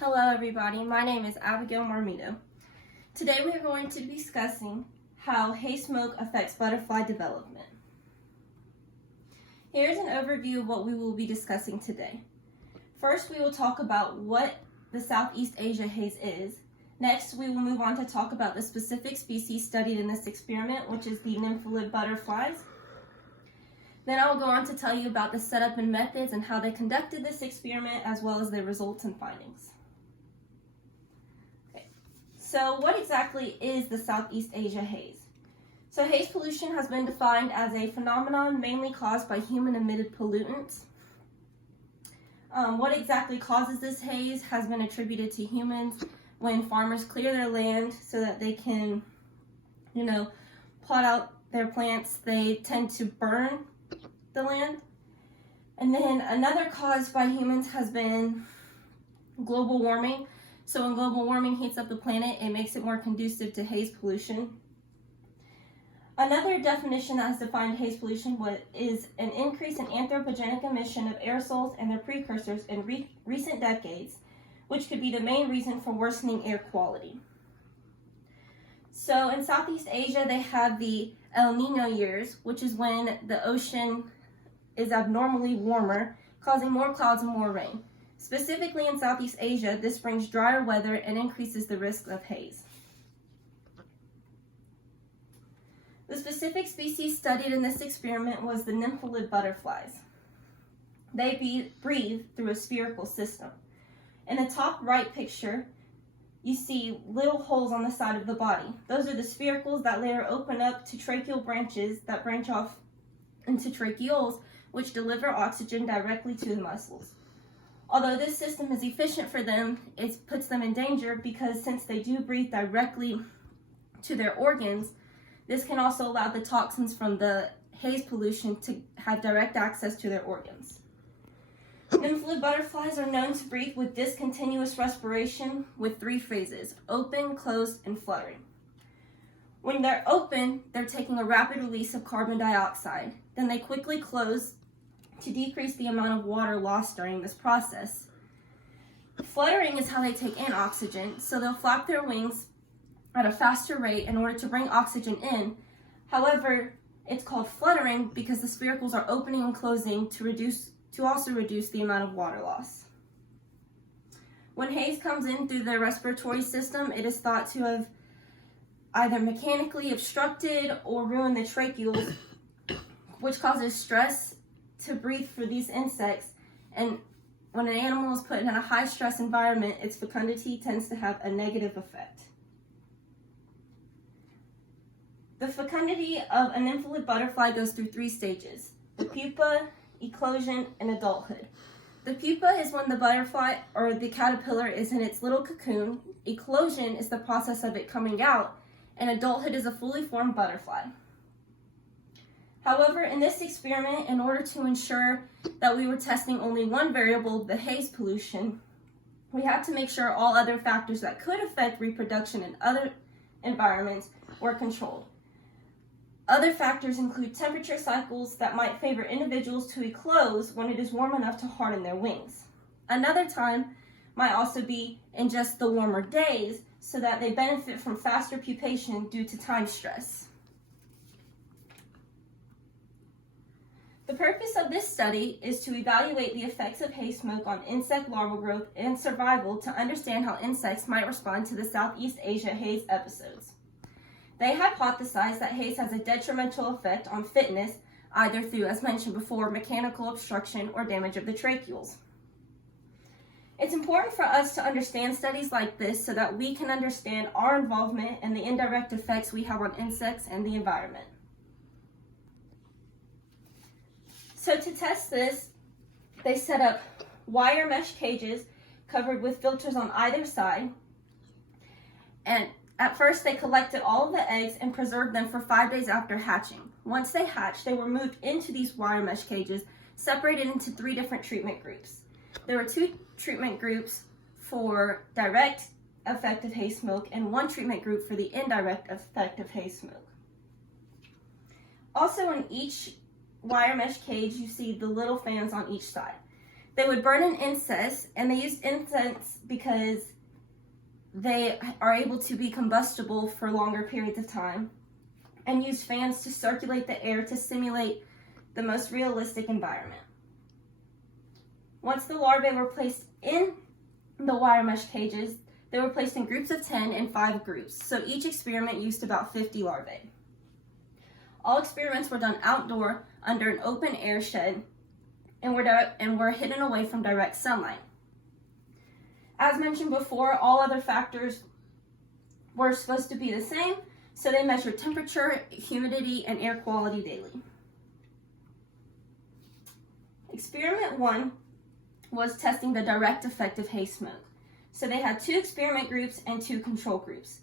Hello everybody, my name is Abigail Marmito. Today we are going to be discussing how haze smoke affects butterfly development. Here's an overview of what we will be discussing today. First, we will talk about what the Southeast Asia haze is. Next, we will move on to talk about the specific species studied in this experiment, which is the nymphalid butterflies. Then I will go on to tell you about the setup and methods and how they conducted this experiment, as well as their results and findings. So what exactly is the Southeast Asia haze? So haze pollution has been defined as a phenomenon mainly caused by human-emitted pollutants. What exactly causes this haze has been attributed to humans when farmers clear their land so that they can, plot out their plants. They tend to burn the land. And then another cause by humans has been global warming. So when global warming heats up the planet, it makes it more conducive to haze pollution. Another definition that has defined haze pollution is an increase in anthropogenic emission of aerosols and their precursors in recent decades, which could be the main reason for worsening air quality. So in Southeast Asia, they have the El Nino years, which is when the ocean is abnormally warmer, causing more clouds and more rain. Specifically in Southeast Asia, this brings drier weather and increases the risk of haze. The specific species studied in this experiment was the nymphalid butterflies. They breathe through a spherical system. In the top right picture, you see little holes on the side of the body. Those are the sphericals that later open up to tracheal branches that branch off into tracheoles, which deliver oxygen directly to the muscles. Although this system is efficient for them, it puts them in danger because since they do breathe directly to their organs, this can also allow the toxins from the haze pollution to have direct access to their organs. Nymphalid butterflies are known to breathe with discontinuous respiration with 3 phases: open, closed, and fluttering. When they're open, they're taking a rapid release of carbon dioxide. Then they quickly close to decrease the amount of water lost during this process. Fluttering is how they take in oxygen, so they'll flap their wings at a faster rate in order to bring oxygen in. However, it's called fluttering because the sphericals are opening and closing to also reduce the amount of water loss. When haze comes in through the respiratory system, it is thought to have either mechanically obstructed or ruined the tracheoles, which causes stress to breathe for these insects, and when an animal is put in a high stress environment, its fecundity tends to have a negative effect. The fecundity of a nymphalid butterfly goes through 3 stages: the pupa, eclosion, and adulthood. The pupa is when the butterfly or the caterpillar is in its little cocoon. Eclosion is the process of it coming out, and adulthood is a fully formed butterfly. However, in this experiment, in order to ensure that we were testing only one variable, the haze pollution, we had to make sure all other factors that could affect reproduction in other environments were controlled. Other factors include temperature cycles that might favor individuals to eclose when it is warm enough to harden their wings. Another time might also be in just the warmer days, so that they benefit from faster pupation due to time stress. The purpose of this study is to evaluate the effects of haze smoke on insect larval growth and survival to understand how insects might respond to the Southeast Asia haze episodes. They hypothesized that haze has a detrimental effect on fitness, either through, as mentioned before, mechanical obstruction or damage of the tracheoles. It's important for us to understand studies like this so that we can understand our involvement and the indirect effects we have on insects and the environment. So to test this, they set up wire mesh cages covered with filters on either side. And at first they collected all of the eggs and preserved them for 5 days after hatching. Once they hatched, they were moved into these wire mesh cages, separated into 3 different treatment groups. There were 2 treatment groups for direct effect of haze smoke and 1 treatment group for the indirect effect of haze smoke. Also in each wire mesh cage, you see the little fans on each side. They would burn an incense, and they used incense because they are able to be combustible for longer periods of time, and used fans to circulate the air to simulate the most realistic environment. Once the larvae were placed in the wire mesh cages, they were placed in groups of 10 in 5 groups, so each experiment used about 50 larvae. All experiments were done outdoor under an open air shed and were hidden away from direct sunlight. As mentioned before, all other factors were supposed to be the same, so they measured temperature, humidity, and air quality daily. Experiment 1 was testing the direct effect of hay smoke. So they had 2 experiment groups and 2 control groups.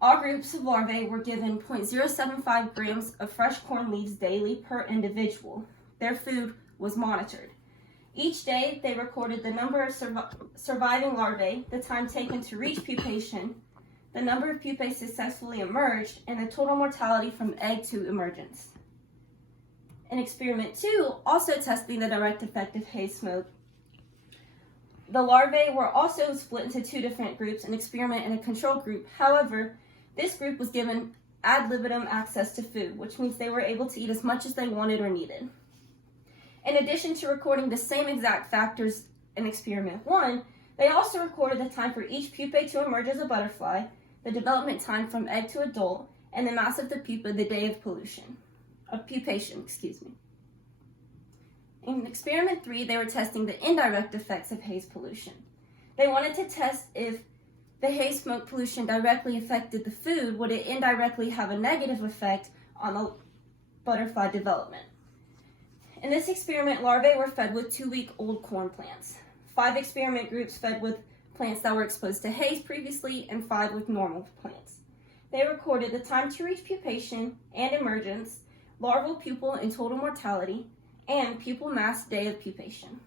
All groups of larvae were given 0.075 grams of fresh corn leaves daily per individual. Their food was monitored. Each day, they recorded the number of surviving larvae, the time taken to reach pupation, the number of pupae successfully emerged, and the total mortality from egg to emergence. In experiment 2, also testing the direct effect of hay smoke, the larvae were also split into 2 different groups, an experiment and a control group. However, this group was given ad libitum access to food, which means they were able to eat as much as they wanted or needed. In addition to recording the same exact factors in experiment 1, they also recorded the time for each pupae to emerge as a butterfly, the development time from egg to adult, and the mass of the pupa the day of pupation. In experiment 3, they were testing the indirect effects of haze pollution. They wanted to test if the haze smoke pollution directly affected the food, would it indirectly have a negative effect on the butterfly development. In this experiment, larvae were fed with 2-week-old corn plants. 5 experiment groups fed with plants that were exposed to haze previously, and 5 with normal plants. They recorded the time to reach pupation and emergence, larval pupil and total mortality, and pupil mass day of pupation.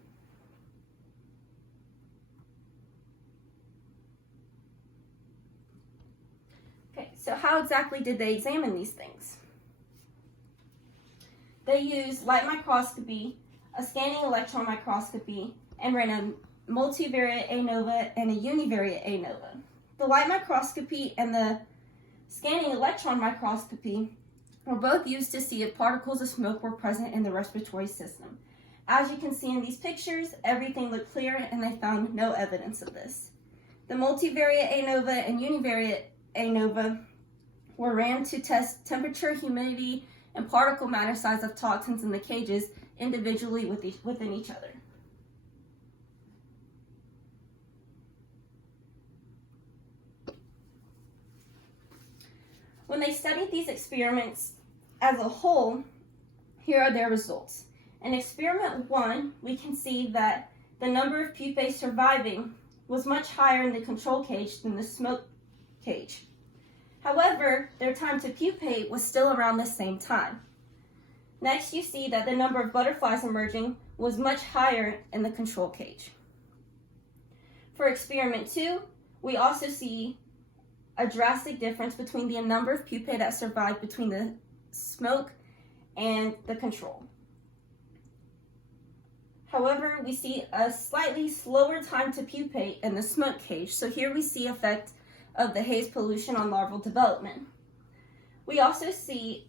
Okay, so how exactly did they examine these things? They used light microscopy, a scanning electron microscopy, and ran a multivariate ANOVA and a univariate ANOVA. The light microscopy and the scanning electron microscopy were both used to see if particles of smoke were present in the respiratory system. As you can see in these pictures, everything looked clear and they found no evidence of this. The multivariate ANOVA and univariate ANOVA were ran to test temperature, humidity, and particle matter size of toxins in the cages individually within each other. When they studied these experiments as a whole, here are their results. In experiment 1, we can see that the number of pupae surviving was much higher in the control cage than the smoke cage. However, their time to pupate was still around the same time. Next, you see that the number of butterflies emerging was much higher in the control cage. For experiment 2, we also see a drastic difference between the number of pupae that survived between the smoke and the control. However, we see a slightly slower time to pupate in the smoke cage, so here we see effect of the haze pollution on larval development. We also see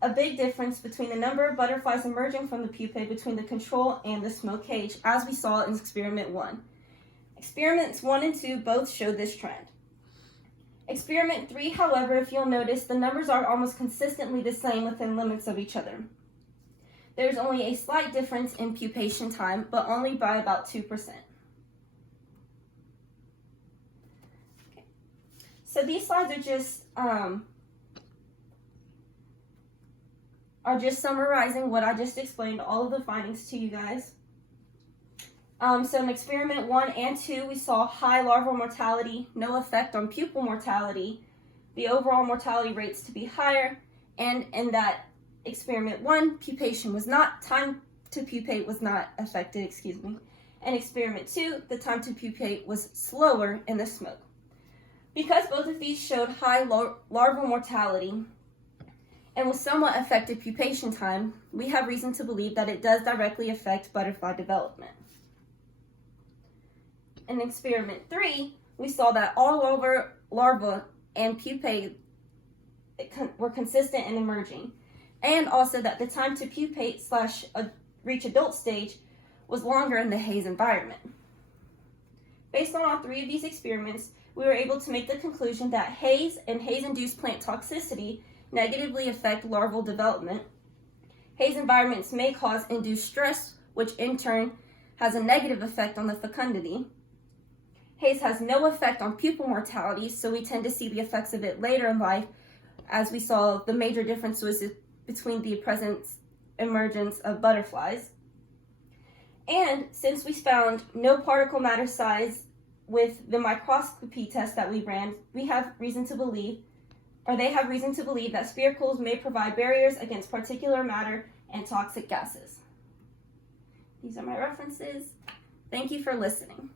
a big difference between the number of butterflies emerging from the pupae between the control and the smoke cage, as we saw in experiment 1. Experiments 1 and 2 both showed this trend. Experiment 3, however, if you'll notice, the numbers are almost consistently the same within limits of each other. There's only a slight difference in pupation time, but only by about 2%. So these slides are just summarizing what I just explained, all of the findings to you guys. So in experiment 1 and 2, we saw high larval mortality, no effect on pupil mortality, the overall mortality rates to be higher, and in that experiment 1, time to pupate was not affected, In experiment 2, the time to pupate was slower in the smoke. Because both of these showed high larval mortality and with somewhat affected pupation time, we have reason to believe that it does directly affect butterfly development. in experiment 3, we saw that all larvae and pupae were consistent in emerging, and also that the time to pupate / reach adult stage was longer in the haze environment. Based on all 3 of these experiments, we were able to make the conclusion that haze and haze-induced plant toxicity negatively affect larval development. Haze environments may cause induced stress, which in turn has a negative effect on the fecundity. Haze has no effect on pupal mortality, so we tend to see the effects of it later in life, as we saw the major difference was between the emergence of butterflies. And since we found no particle matter size with the microscopy test that we ran, they have reason to believe that spiracles may provide barriers against particulate matter and toxic gases. These are my references. Thank you for listening.